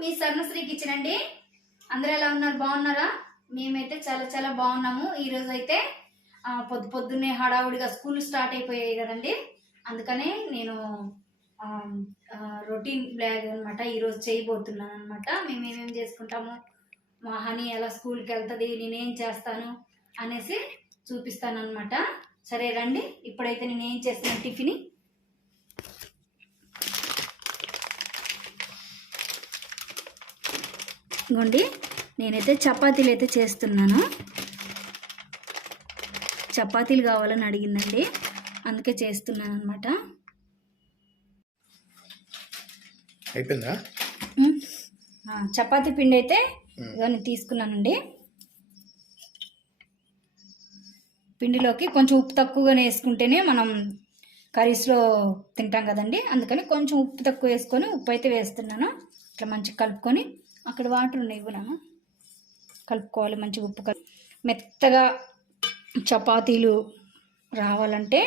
మీ స్వర్ణశ్రీ ఇచ్చినండి. అందరూ ఎలా ఉన్నారు? బాగున్నారా? మేమైతే చాలా చాలా బాగున్నాము. ఈరోజు అయితే పొద్దు పొద్దున్నే హడావుడిగా స్కూల్ స్టార్ట్ అయిపోయాయి కదండి. అందుకనే నేను రొటీన్ బ్లాగ్ అనమాట ఈరోజు చేయబోతున్నాను అనమాట మేము ఏమేమి చేసుకుంటాము? మా హనీ ఎలా స్కూల్కి వెళ్తుంది? నేనేం చేస్తాను? అనేసి చూపిస్తాను అనమాట సరే రండి. ఇప్పుడైతే నేను ఏం చేస్తున్న టిఫిన్? ఇగోండి నేనైతే చపాతీలు అయితే చేస్తున్నాను. చపాతీలు కావాలని అడిగిందండి అందుకే చేస్తున్నాను అనమాట అయిపోయిందా? చపాతీ పిండి అయితే నేను తీసుకున్నానండి. పిండిలోకి కొంచెం ఉప్పు తక్కువగానే వేసుకుంటేనే మనం కర్రీస్లో తింటాం కదండి అందుకని కొంచెం ఉప్పు తక్కువ వేసుకొని ఉప్పు అయితే వేస్తున్నాను. ఇట్లా మంచిగా కలుపుకొని అక్కడ వాటర్ ఉన్నాయి ఇవ్వనా? కలుపుకోవాలి మంచిగా ఉప్పు కలు మెత్తగా చపాతీలు రావాలంటే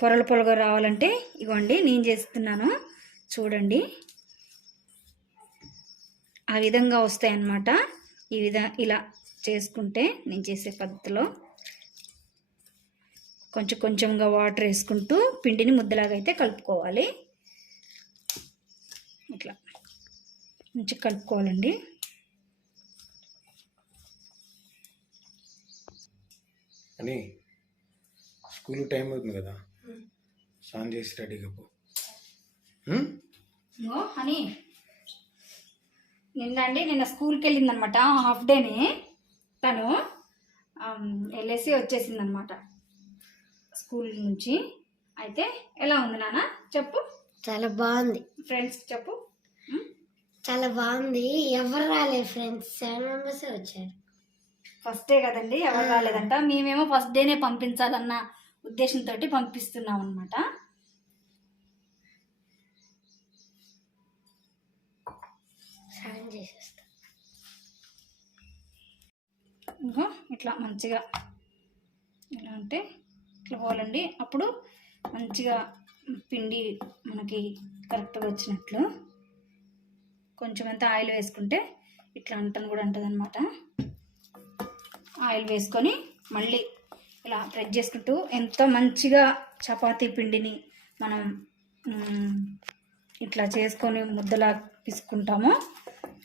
పొరలు పొరగా రావాలంటే ఇగోండి నేను చేస్తున్నాను చూడండి. ఆ విధంగా వస్తాయన్నమాట. ఈ విధ ఇలా చేసుకుంటే నేను చేసే పద్ధతిలో. కొంచెం కొంచెంగా వాటర్ వేసుకుంటూ పిండిని ముద్దలాగా అయితే కలుపుకోవాలి ఇట్లా మంచిగా కలుపుకోవాలండి. అని స్కూల్ టైం అవుతుంది కదా. స్నానం చేసి రెడీగా పో. అని నిన్న అండి నిన్న స్కూల్కి వెళ్ళిందనమాట హాఫ్ డేని. తను వెళ్ళేసి వచ్చేసిందనమాట స్కూల్ నుంచి. అయితే ఎలా ఉంది నాన్న? చెప్పు. చాలా బాగుంది. ఫ్రెండ్స్ చెప్పు. చాలా బాగుంది. ఎవరు రాలేదు ఫ్రెండ్స్? సెవెన్ మెంబర్స్ వచ్చారు? ఫస్ట్ డే కదండి ఎవరు రాలేదంట. మేమేమో ఫస్ట్ డేనే పంపించాలన్న ఉద్దేశంతో పంపిస్తున్నాం అనమాట చేసేస్తా. ఇంకా ఇట్లా మంచిగా ఇలా అంటే ఇట్లా పోవాలండి. అప్పుడు మంచిగా పిండి మనకి కరెక్ట్గా వచ్చినట్లు. కొంచెం అంత ఆయిల్ వేసుకుంటే ఇట్లా అంటను కూడా ఉంటుంది అనమాట ఆయిల్ వేసుకొని మళ్ళీ ఇలా ప్రెస్ చేసుకుంటూ ఎంత మంచిగా చపాతీ పిండిని మనం ఇట్లా చేసుకొని ముద్దలా పిసుకుంటామో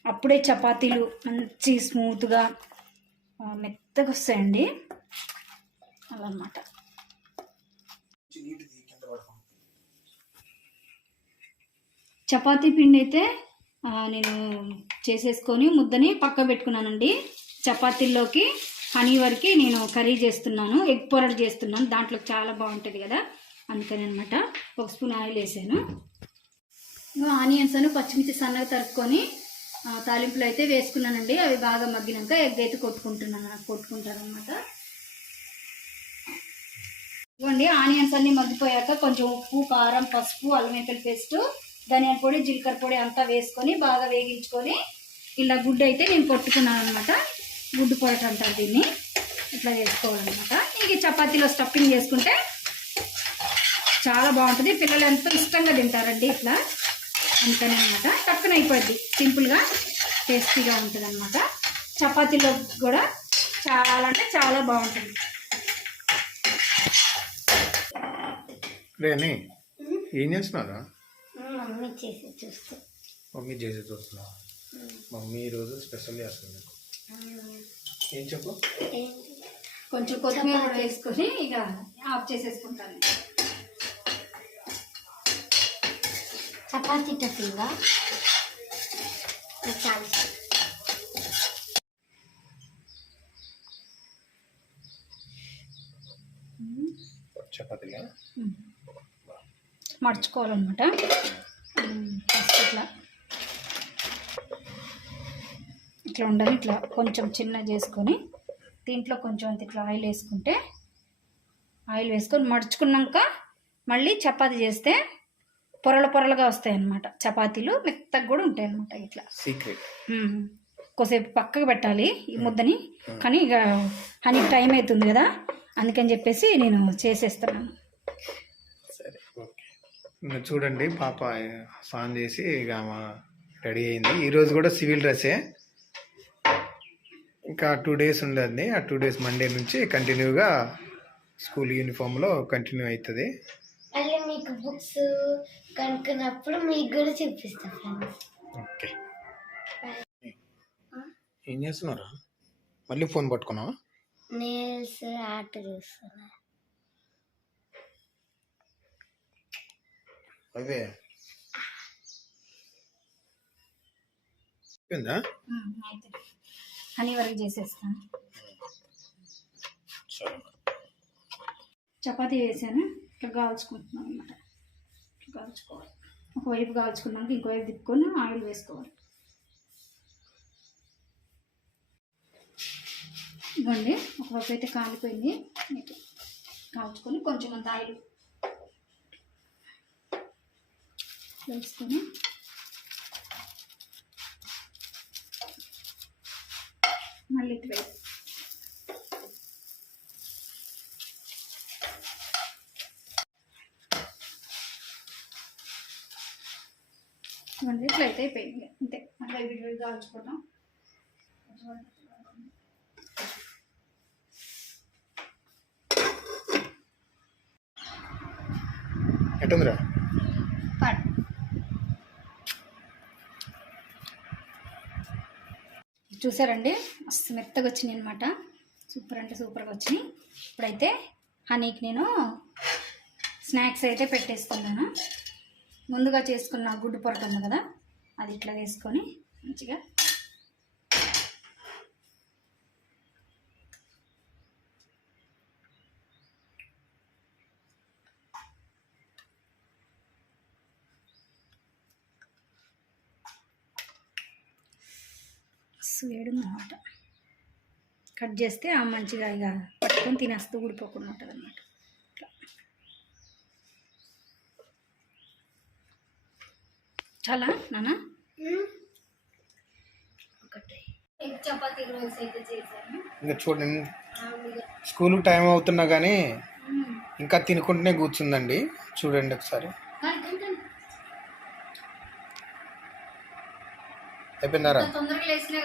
అప్పుడే చపాతీలు మంచి స్మూత్గా మెత్తగా వస్తాయండి. అలా అన్నమాట చపాతీ పిండి అయితే నేను చేసేసుకొని ముద్దని పక్క పెట్టుకున్నానండి. చపాతీల్లోకి హనీ వరకు నేను కర్రీ చేస్తున్నాను ఎగ్ పొరడు చేస్తున్నాను. దాంట్లో చాలా బాగుంటుంది కదా అందుకని అనమాట ఒక స్పూన్ ఆయిల్ వేసాను. ఆనియన్స్ అని పచ్చిమిర్చి సన్నగా తరుక్కొని తాలింపులు అయితే వేసుకున్నానండి. అవి బాగా మగ్గినాక ఎగ్ అయితే కొట్టుకుంటున్నాను కొట్టుకుంటాను అనమాట ఇవ్వండి ఆనియన్స్ అన్ని మగ్గిపోయాక కొంచెం ఉప్పు కారం పసుపు అల్లం వెల్లుల్లి పేస్ట్ ధనియాల పొడి జీలకర్ర పొడి అంతా వేసుకొని బాగా వేగించుకొని ఇలా గుడ్డు అయితే నేను కొట్టుకున్నాను అనమాట గుడ్డు పొరట అంటారు దీన్ని ఇట్లా చేసుకోవాలన్నమాట. ఇంక చపాతీలో స్టఫింగ్ చేసుకుంటే చాలా బాగుంటుంది. పిల్లలు ఎంతో ఇష్టంగా తింటారండి ఇట్లా? అందుకని అనమాట టక్కున అయిపోద్ది. సింపుల్గా టేస్టీగా ఉంటుంది అనమాట చపాతీలో కూడా చాలా అంటే చాలా బాగుంటుంది. ఏం చేస్తున్నారా మమ్మీ చేసి చూస్తూ. మమ్మీ చేసి చూస్తున్నా? మమ్మీ ఈరోజు స్పెషల్ చేస్తుంది నీకు. ఏం చెప్పు? కొంచెం కొత్తిమీర కూడా వేసుకొని ఇక ఆఫ్ చేసేసుకుంటాను. చపాతీ టఫింగా? నాకు చాలా ఇష్టం. చపాతీగా మడుచుకోవాలన్నమాట ఉమ్, ఫస్ట్ ఇట్లా ఇట్లా ఉండాలి ఇట్లా కొంచెం చిన్న చేసుకొని దీంట్లో కొంచెం అంత ఇట్లా ఆయిల్ వేసుకుంటే ఆయిల్ వేసుకొని మడుచుకున్నాక మళ్ళీ చపాతీ చేస్తే పొరల పొరలుగా వస్తాయి అన్నమాట. చపాతీలు మెత్తగా కూడా ఉంటాయి అన్నమాట ఇట్లా. సీక్రెట్. కొద్దిసేపు పక్కకు పెట్టాలి ఈ ముద్దని. కానీ ఇక హనీ టైం అవుతుంది కదా అందుకని చెప్పేసి నేను చేసేస్తున్నాను. సరే ఓకే. ఇంకా చూడండి పాప స్నానం చేసి ఇక రెడీ అయింది. ఈరోజు కూడా సివిల్ డ్రెస్సే. ఇంకా టూ డేస్ ఉండదు ఆ టూ డేస్ మండే నుంచి కంటిన్యూగా స్కూల్ యూనిఫామ్లో కంటిన్యూ అవుతుంది మళ్ళీ మీకు బుక్స్ కనుక్కున్నప్పుడు మీకు కూడా చూపిస్తా ఫ్రెండ్స్. ఓకే. ఏం చేస్తున్నారా? మళ్ళీ ఫోన్ పట్టుకున్నావా? నేల్స్ ఆర్ట్ చూస్తున్నా. అవే ఉందా హనీ వరకు చేసేస్తాను. చపాతీ వేసాను ఇట్లా కాల్చుకుంటున్నాను అనమాట కాల్చుకోవాలి. ఒకవైపు కాల్చుకున్నాక ఇంకోవైపు తిప్పుకొని ఆయిల్ వేసుకోవాలి. ఇవ్వండి ఒకవైపు అయితే కాలిపోయింది. కాల్చుకొని కొంచెం అంత ఆయిల్ వేసుకొని మళ్ళీ ఇటు వేసి ఇవన్నీ ఇట్లా అయితే అయిపోయింది అంతే. అట్లా విడి విడి కాల్చుకోవడం ఎట్టుందిరా? చూసారండి? మస్తు మెత్తగా వచ్చినాయి అనమాట సూపర్ అంటే సూపర్గా వచ్చినాయి. ఇప్పుడైతే హనీకి నేను స్నాక్స్ అయితే పెట్టేసుకున్నాను ముందుగా చేసుకున్న గుడ్డు పొరట ఉంది కదా అది ఇట్లా వేసుకొని మంచిగా వేడు అనమాట కట్ చేస్తే ఆ మంచిగా ఇక పట్టుకొని తినేస్తూ ఊడిపోకుండా ఉంటుంది అనమాట చాలా నానా? ఇంకా చూడండి స్కూల్ టైం అవుతున్నా కానీ ఇంకా తినుకుంటూనే కూర్చుందండి. చూడండి ఒకసారి. అయిపోయిందారా ఎంత తొందరగా లేచినా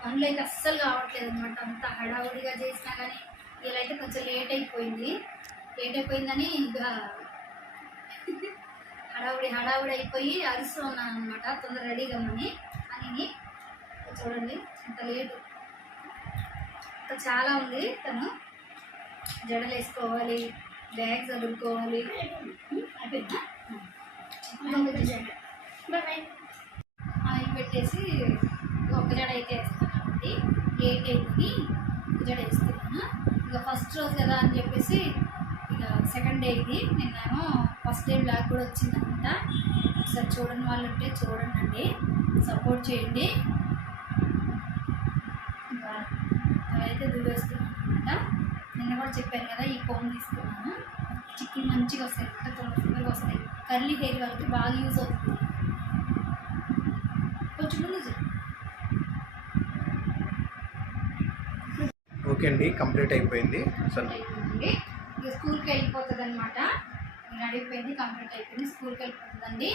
పనులు అయితే అస్సలు కావట్లేదు అనమాట అంత హడావుడిగా చేసినా కానీ ఇలా అయితే కొంచెం లేట్ అయిపోయింది. లేట్ అయిపోయిందని ఇక హడావుడి హడావుడి అయిపోయి అరుస్తూ ఉన్నాను అనమాట తొందర రెడీగా అని అని చూడండి ఇంత లేటు ఇంకా చాలా ఉంది తను. జడలు వేసుకోవాలి బ్యాగ్ చదువుకోవాలి అయిపోయిందా? వచ్చేసి ఒక జడ అయితే వేస్తున్నానండి. ఎయిట్ అయిందని ఒక జడ వేస్తున్నాను. ఇక ఫస్ట్ రోజు కదా అని చెప్పేసి ఇక సెకండ్ డే ఇది. నిన్నేమో ఫస్ట్ డే బ్లాక్ కూడా వచ్చిందనమాట ఒకసారి చూడని వాళ్ళు ఉంటే చూడండి. సపోర్ట్ చేయండి. ఇంకా అయితే దువ్వేస్తున్నాను అనమాట నిన్న కూడా చెప్పాను కదా ఈ కోమ్ తీసుకున్నాను. చికెన్ మంచిగా వస్తాయి. అనమాట తొందరగా వస్తాయి. కర్లీ హెయిర్ వాళ్ళకి బాగా యూజ్ అవుతుంది. ఓకే అండి కంప్లీట్ అయిపోయింది. స్కూల్కి వెళ్ళిపోతుంది అనమాట అడిగిపోయింది కంప్లీట్ అయిపోయింది స్కూల్కి వెళ్ళిపోతుందండి.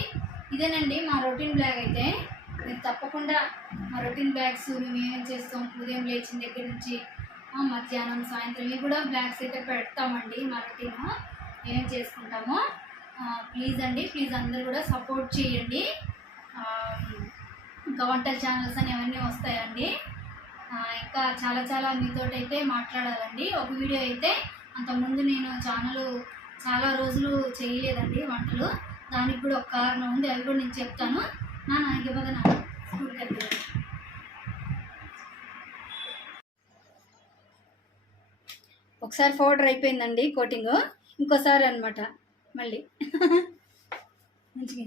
ఇదేనండి మా రొటీన్ బ్లాగ్ అయితే. నేను తప్పకుండా మా రొటీన్ బ్లాగ్స్ మేము ఏం చేస్తాం ఉదయం లేచిన దగ్గర నుంచి మధ్యాహ్నం సాయంత్రం ఇవి కూడా బ్లాగ్స్ అయితే పెడతామండి మా రొటీన్. ఏం చేసుకుంటామో ప్లీజ్ అండి ప్లీజ్ అందరూ కూడా సపోర్ట్ చేయండి. ఇంకా వంటల ఛానల్స్ అని అవన్నీ వస్తాయండి. ఇంకా చాలా చాలా మీతో అయితే మాట్లాడాలండి. ఒక వీడియో అయితే అంతకుముందు నేను ఛానల్ చాలా రోజులు చేయలేదండి వంటలు. దానికి కూడా ఒక కారణం ఉంది అవి కూడా నేను చెప్తాను. నా నాకు ఇవ్వదు నా స్కూల్కి వెళ్తాను ఒకసారి పౌడర్ అయిపోయిందండి కోటింగ్. ఇంకోసారి అనమాట మళ్ళీ. మంచిగా